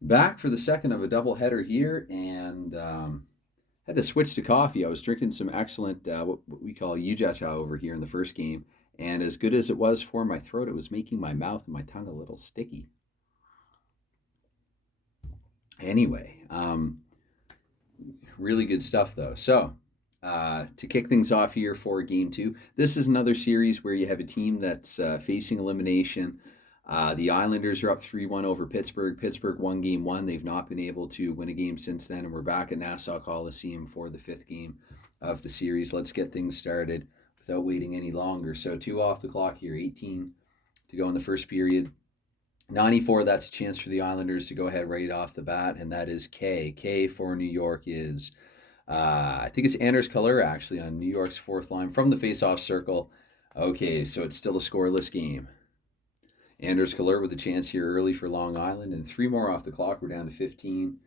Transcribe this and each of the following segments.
Back for the second of a doubleheader here, and had to switch to coffee. I was drinking some excellent, what we call yuja over here in the first game, and as good as it was for my throat, it was making my mouth and my tongue a little sticky. Anyway, really good stuff though. So, to kick things off here for game two, this is another series where you have a team that's facing elimination. The Islanders are up 3-1 over Pittsburgh. Pittsburgh won game one. They've not been able to win a game since then, and we're back at Nassau Coliseum for the fifth game of the series. Let's get things started without waiting any longer. So, two off the clock here, 18 to go in the first period. 94, that's a chance for the Islanders to go ahead right off the bat, and that is K. K for New York is, I think it's Anders Kaller actually on New York's fourth line from the faceoff circle. Okay, so it's still a scoreless game. Anders Kaller with a chance here early for Long Island, and three more off the clock. We're down to 15.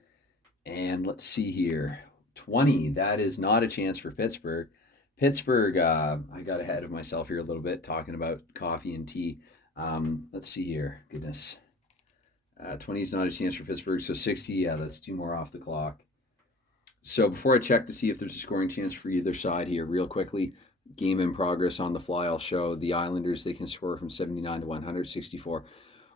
And let's see here. 20, that is not a chance for Pittsburgh. Pittsburgh, I got ahead of myself here a little bit talking about coffee and tea. Let's see here. Goodness. 20 is not a chance for Pittsburgh. So 60, yeah, that's two more off the clock. So before I check to see if there's a scoring chance for either side here, real quickly, game in progress on the fly, I'll show the Islanders, they can score from 79 to 164.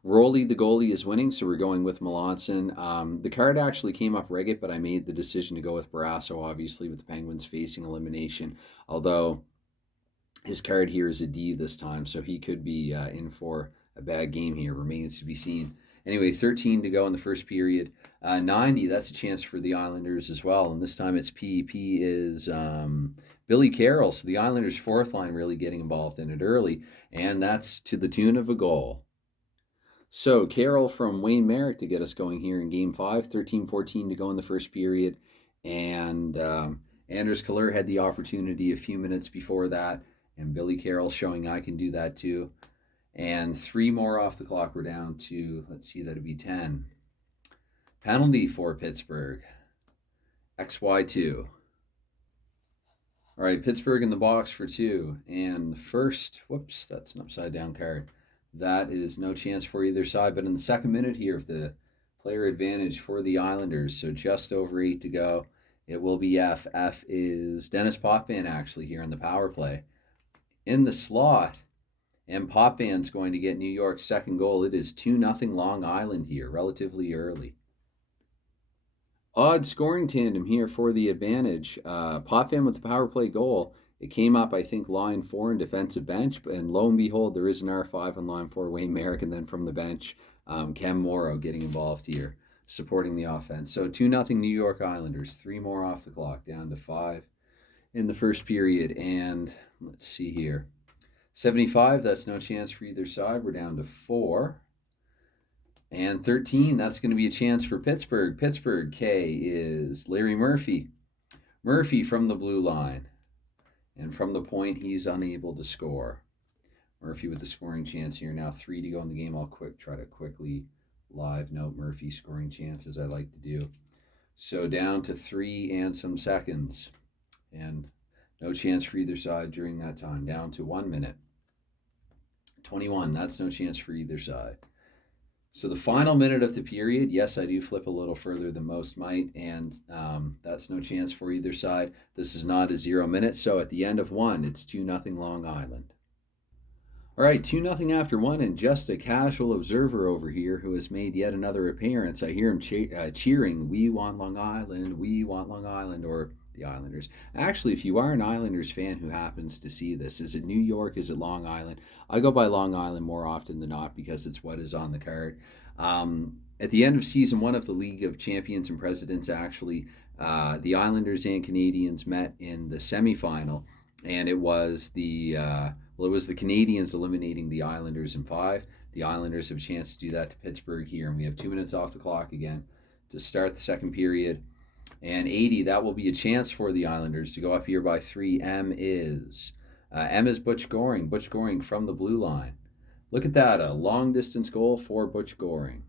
Rolly, the goalie, is winning, so we're going with Melanson. The card actually came up Reggett, but I made the decision to go with Barrasso, obviously, with the Penguins facing elimination, although his card here is a D this time, so he could be in for a bad game here. Remains to be seen. Anyway, 13 to go in the first period. 90, that's a chance for the Islanders as well, and this time it's P. P is Billy Carroll, so the Islanders' fourth line really getting involved in it early, and that's to the tune of a goal. So Carroll from Wayne Merrick to get us going here in Game 5, 13-14 to go in the first period, and Anders Kaller had the opportunity a few minutes before that, and Billy Carroll showing I can do that too. And three more off the clock. We're down to, let's see, that'd be 10. Penalty for Pittsburgh. XY2. All right, Pittsburgh in the box for two. And the first, whoops, that's an upside down card. That is no chance for either side. But in the second minute here, the player advantage for the Islanders. So just over 8 to go. It will be F. F is Dennis Potvin actually here on the power play. In the slot, and Popvan's going to get New York's second goal. It is 2-0 Long Island here, relatively early. Odd scoring tandem here for the advantage. Potvin with the power play goal. It came up, I think, line 4 in defensive bench, and lo and behold, there is an R5 on line 4, Wayne Merrick, and then from the bench, Cam Morrow getting involved here, supporting the offense. So 2-0 New York Islanders. Three more off the clock, down to 5 in the first period. And let's see here. 75, that's no chance for either side. We're down to 4. And 13, that's going to be a chance for Pittsburgh. Pittsburgh, K is Larry Murphy. Murphy from the blue line. And from the point, he's unable to score. Murphy with the scoring chance here. Now 3 to go in the game. I'll try to quickly live note Murphy scoring chances I like to do. So down to 3 and some seconds. And no chance for either side during that time. Down to 1 minute. 21, that's no chance for either side. So the final minute of the period, yes, I do flip a little further than most might, and that's no chance for either side. This is not a 0 minute, so at the end of 1, it's 2-0 Long Island. All right, 2-0 after 1, and just a casual observer over here who has made yet another appearance. I hear him cheering, "We want Long Island, we want Long Island," or the Islanders. Actually, if you are an Islanders fan who happens to see this, is it New York? Is it Long Island? I go by Long Island more often than not because it's what is on the card. At the end of season 1 of the League of Champions and Presidents, actually, the Islanders and Canadiens met in the semifinal, and it was the Canadiens eliminating the Islanders in 5. The Islanders have a chance to do that to Pittsburgh here, and we have 2 minutes off the clock again to start the second period. And 80, that will be a chance for the Islanders to go up here by 3. M is Butch Goring. Butch Goring from the blue line. Look at that, a long-distance goal for Butch Goring.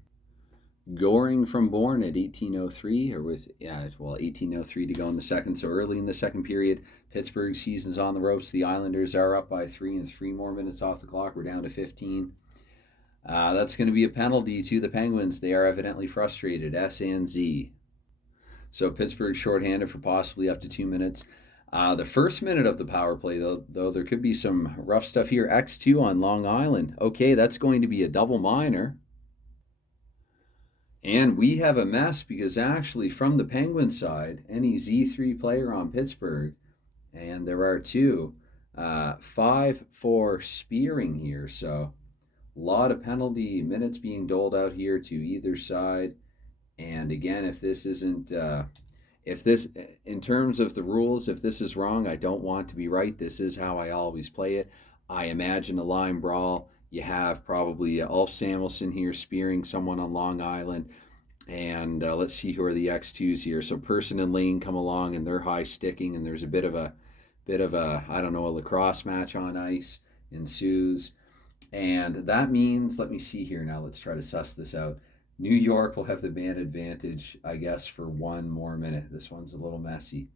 Goring from Bourne at 18:03, or with 18:03 to go in the second. So early in the second period, Pittsburgh season's on the ropes. The Islanders are up by 3 and 3 more minutes off the clock. We're down to 15. That's going to be a penalty to the Penguins. They are evidently frustrated. S and Z. So Pittsburgh shorthanded for possibly up to 2 minutes. The first minute of the power play, though, there could be some rough stuff here. X2 on Long Island. Okay, that's going to be a double minor. And we have a mess because actually from the Penguin side, any Z3 player on Pittsburgh, and there are two, 5 for spearing here. So a lot of penalty minutes being doled out here to either side. And again, if this isn't, if this, in terms of the rules, if this is wrong, I don't want to be right. This is how I always play it. I imagine a line brawl. You have probably Ulf Samuelsson here spearing someone on Long Island. And let's see who are the X2s here. So Person and Lane come along and they're high sticking, and there's a bit of a I don't know, a lacrosse match on ice ensues. And that means, let me see here now, let's try to suss this out. New York will have the man advantage, I guess, for 1 more minute. This one's a little messy.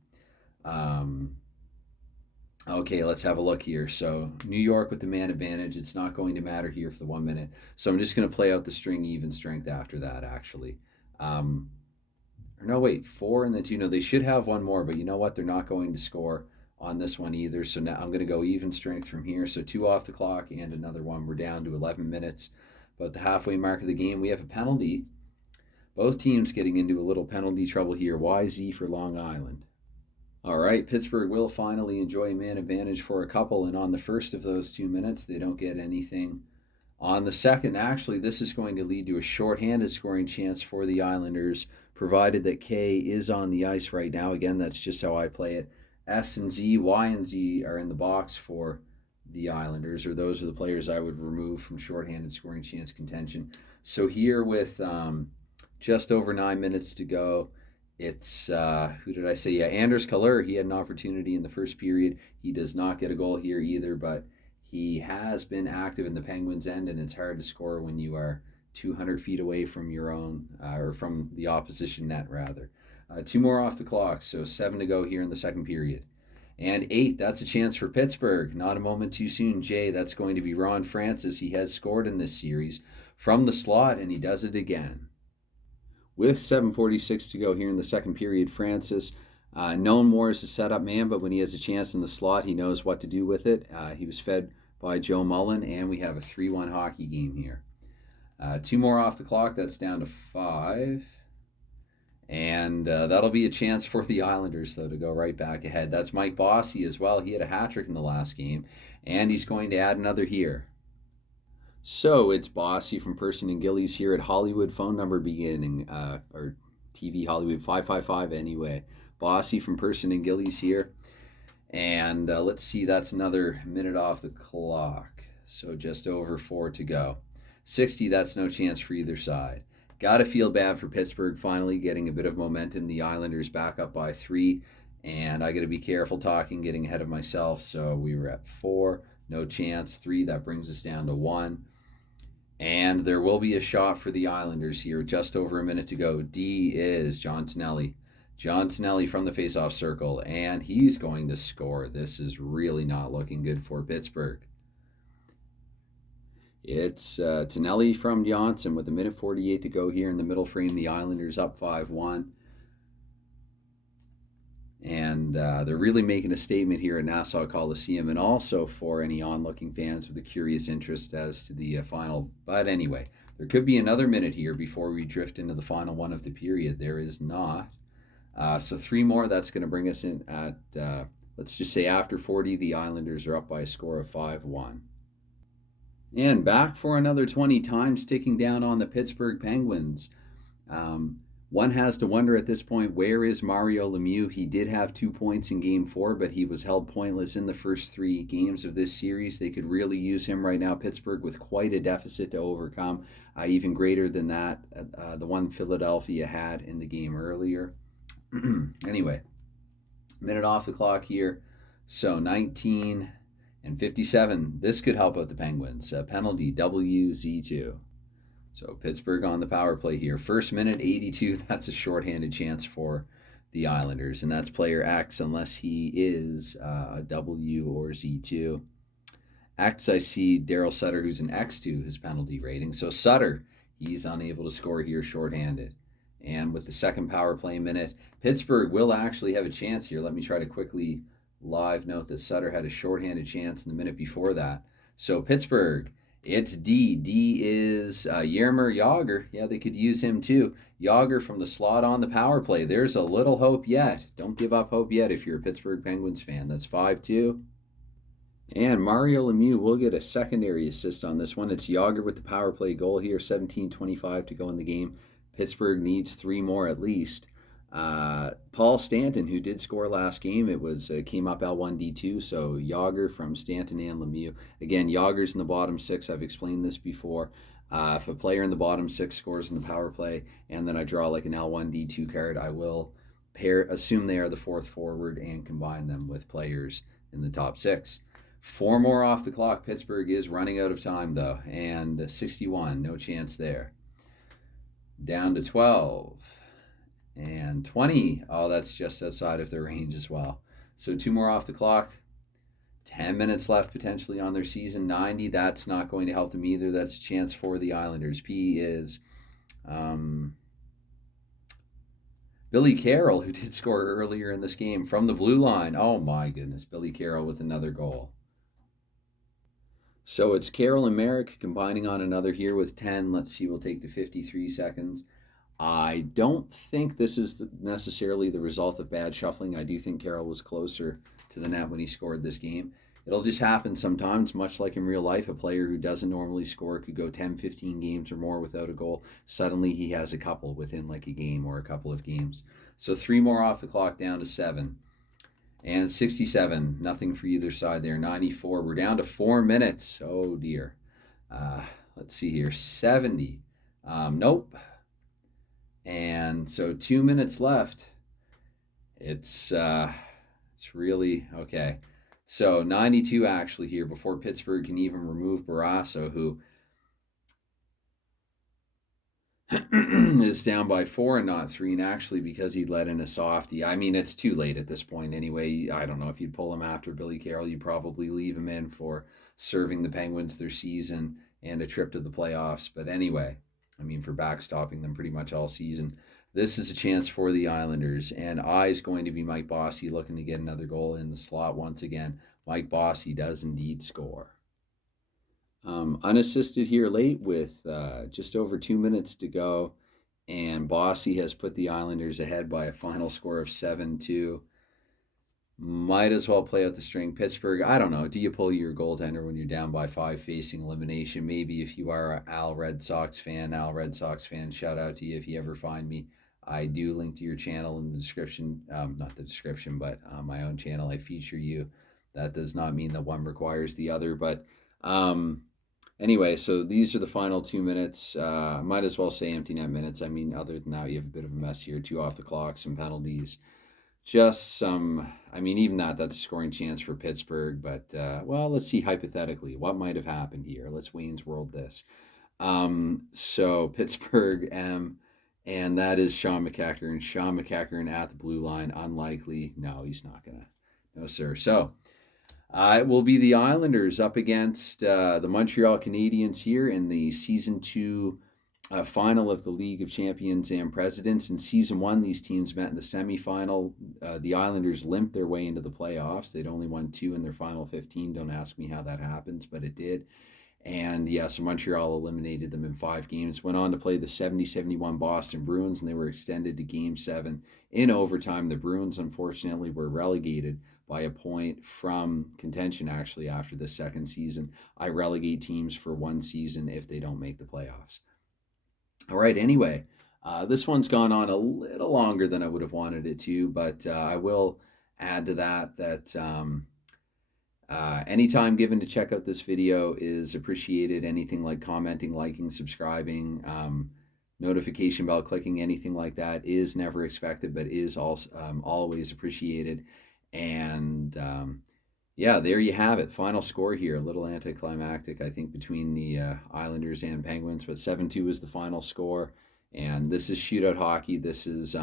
Okay, let's have a look here. So New York with the man advantage. It's not going to matter here for the 1 minute. So I'm just going to play out the string even strength after that, actually. Or no, wait, 4 and then 2. No, they should have 1 more, but you know what? They're not going to score on this one either. So now I'm going to go even strength from here. So 2 off the clock and another 1. We're down to 11 minutes. About the halfway mark of the game, we have a penalty. Both teams getting into a little penalty trouble here. YZ for Long Island. All right, Pittsburgh will finally enjoy man advantage for a couple, and on the first of those 2 minutes, they don't get anything. On the second, actually, this is going to lead to a shorthanded scoring chance for the Islanders, provided that K is on the ice right now. Again, that's just how I play it. S and Z, Y and Z are in the box for the Islanders, or those are the players I would remove from shorthanded scoring chance contention. So here with just over 9 minutes to go, it's, who did I say? Yeah, Anders Kaller. He had an opportunity in the first period. He does not get a goal here either, but he has been active in the Penguins' end, and it's hard to score when you are 200 feet away from your own, or from the opposition net, rather. 2 more off the clock, so 7 to go here in the second period. And 8, that's a chance for Pittsburgh. Not a moment too soon, Jay. That's going to be Ron Francis. He has scored in this series from the slot, and he does it again. With 7:46 to go here in the second period, Francis, known more as a setup man, but when he has a chance in the slot, he knows what to do with it. He was fed by Joe Mullen, and we have a 3-1 hockey game here. 2 more off the clock. That's down to 5. And that'll be a chance for the Islanders, though, to go right back ahead. That's Mike Bossy as well. He had a hat trick in the last game, and he's going to add another here. So it's Bossy from Person and Gillies here at Hollywood. Phone number beginning, or TV Hollywood 555 anyway. Bossy from Person and Gillies here. And let's see, that's another minute off the clock. So just over 4 to go. 60, that's no chance for either side. Gotta feel bad for Pittsburgh finally getting a bit of momentum. The Islanders back up by 3. And I gotta be careful talking, getting ahead of myself. So we were at 4, no chance. 3, that brings us down to 1. And there will be a shot for the Islanders here. Just over a minute to go. D is John Tonelli. John Tonelli from the faceoff circle. And he's going to score. This is really not looking good for Pittsburgh. It's Tonelli from Johnson with 1:48 to go here in the middle frame. The Islanders up 5-1. And they're really making a statement here at Nassau Coliseum, and also for any onlooking fans with a curious interest as to the final. But anyway, there could be another minute here before we drift into the final one of the period. There is not. So 3 more, that's going to bring us in at, let's just say after 40, the Islanders are up by a score of 5-1. And back for another 20 times, sticking down on the Pittsburgh Penguins. One has to wonder at this point, where is Mario Lemieux? He did have 2 points in Game 4, but he was held pointless in the first 3 games of this series. They could really use him right now. Pittsburgh with quite a deficit to overcome, even greater than that, the one Philadelphia had in the game earlier. Anyway, minute off the clock here. So 19 and 57. This could help out the Penguins. Penalty WZ2. So Pittsburgh on the power play here. First minute, 82. That's a shorthanded chance for the Islanders. And that's player X unless he is a W or Z2. X, I see Daryl Sutter, who's an X to his penalty rating. So Sutter, he's unable to score here shorthanded. And with the second power play minute, Pittsburgh will actually have a chance here. Let me try to quickly live note that Sutter had a shorthanded chance in the minute before that. So Pittsburgh, it's D. D is Yermer Yager. Yeah, they could use him too. Yager from the slot on the power play. There's a little hope yet. Don't give up hope yet if you're a Pittsburgh Penguins fan. That's 5-2. And Mario Lemieux will get a secondary assist on this one. It's Yager with the power play goal here, 17:25 to go in the game. Pittsburgh needs 3 more at least. Paul Stanton, who did score last game, it came up L1D2, so Yager from Stanton and Lemieux. Again, Yager's in the bottom 6. I've explained this before. If a player in the bottom 6 scores in the power play, and then I draw like an L1D2 card, I will assume they are the 4th forward and combine them with players in the top 6. 4 more off the clock. Pittsburgh is running out of time, though, and 61, no chance there. Down to 12 and 20. Oh, that's just outside of their range as well. So 2 more off the clock. 10 minutes left potentially on their season. 90, that's not going to help them either. That's a chance for the Islanders. P is Billy Carroll, who did score earlier in this game from the blue line. Oh my goodness, Billy Carroll with another goal. So it's Carroll and Merrick combining on another here with 10. Let's see, we'll take the 53 seconds. I don't think this is necessarily the result of bad shuffling. I do think Carroll was closer to the net when he scored this game. It'll just happen sometimes, much like in real life. A player who doesn't normally score could go 10, 15 games or more without a goal. Suddenly he has a couple within like a game or a couple of games. So 3 more off the clock, down to 7. And 67, nothing for either side there. 94, we're down to 4 minutes. Oh dear. Let's see here, 70. Nope. And so 2 minutes left. It's really okay. So 92 actually here before Pittsburgh can even remove Barrasso, who is down by 4 and not 3, and actually because he let in a softie. I mean, it's too late at this point anyway. I don't know if you'd pull him after Billy Carroll. You'd probably leave him in for serving the Penguins their season and a trip to the playoffs. But anyway, I mean, for backstopping them pretty much all season. This is a chance for the Islanders, and I is going to be Mike Bossy looking to get another goal in the slot once again. Mike Bossy does indeed score. Unassisted here late with just over 2 minutes to go, and Bossy has put the Islanders ahead by a final score of 7-2. Might as well play out the string. Pittsburgh, I don't know. Do you pull your goaltender when you're down by 5 facing elimination? Maybe if you are an Al Red Sox fan, shout out to you if you ever find me. I do link to your channel in the description. Not the description, but my own channel. I feature you. That does not mean that one requires the other, but anyway, so these are the final 2 minutes. Might as well say empty net minutes. I mean, other than that, you have a bit of a mess here. 2 off the clock, some penalties. Just some, I mean, even that's a scoring chance for Pittsburgh. But, well, let's see hypothetically what might have happened here. Let's Wayne's World this. So Pittsburgh and that is Sean McEachern. Sean McEachern at the blue line. Unlikely. No, he's not going to. No, sir. So it will be the Islanders up against the Montreal Canadiens here in the Season 2 final of the League of Champions and Presidents. In Season 1, these teams met in the semifinal. The Islanders limped their way into the playoffs. They'd only won 2 in their final 15. Don't ask me how that happens, but it did. And yeah, so Montreal eliminated them in 5 games. Went on to play the 70-71 Boston Bruins, and they were extended to Game 7 in overtime. The Bruins, unfortunately, were relegated by a point from contention, actually, after the second season. I relegate teams for 1 season if they don't make the playoffs. All right, anyway, this one's gone on a little longer than I would have wanted it to, but I will add to that any time given to check out this video is appreciated. Anything like commenting, liking, subscribing, notification bell clicking, anything like that is never expected, but is also always appreciated. And yeah, there you have it. Final score here, a little anticlimactic, I think, between the Islanders and Penguins, but 7-2 is the final score. And this is shootout hockey. This is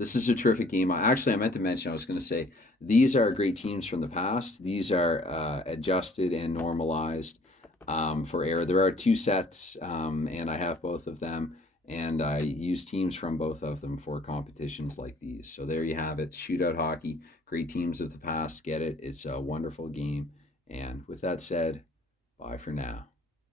This is a terrific game. Actually, I meant to mention, I was going to say, these are great teams from the past. These are adjusted and normalized for error. There are two sets, and I have both of them, and I use teams from both of them for competitions like these. So there you have it. Shootout hockey, great teams of the past. Get it. It's a wonderful game. And with that said, bye for now.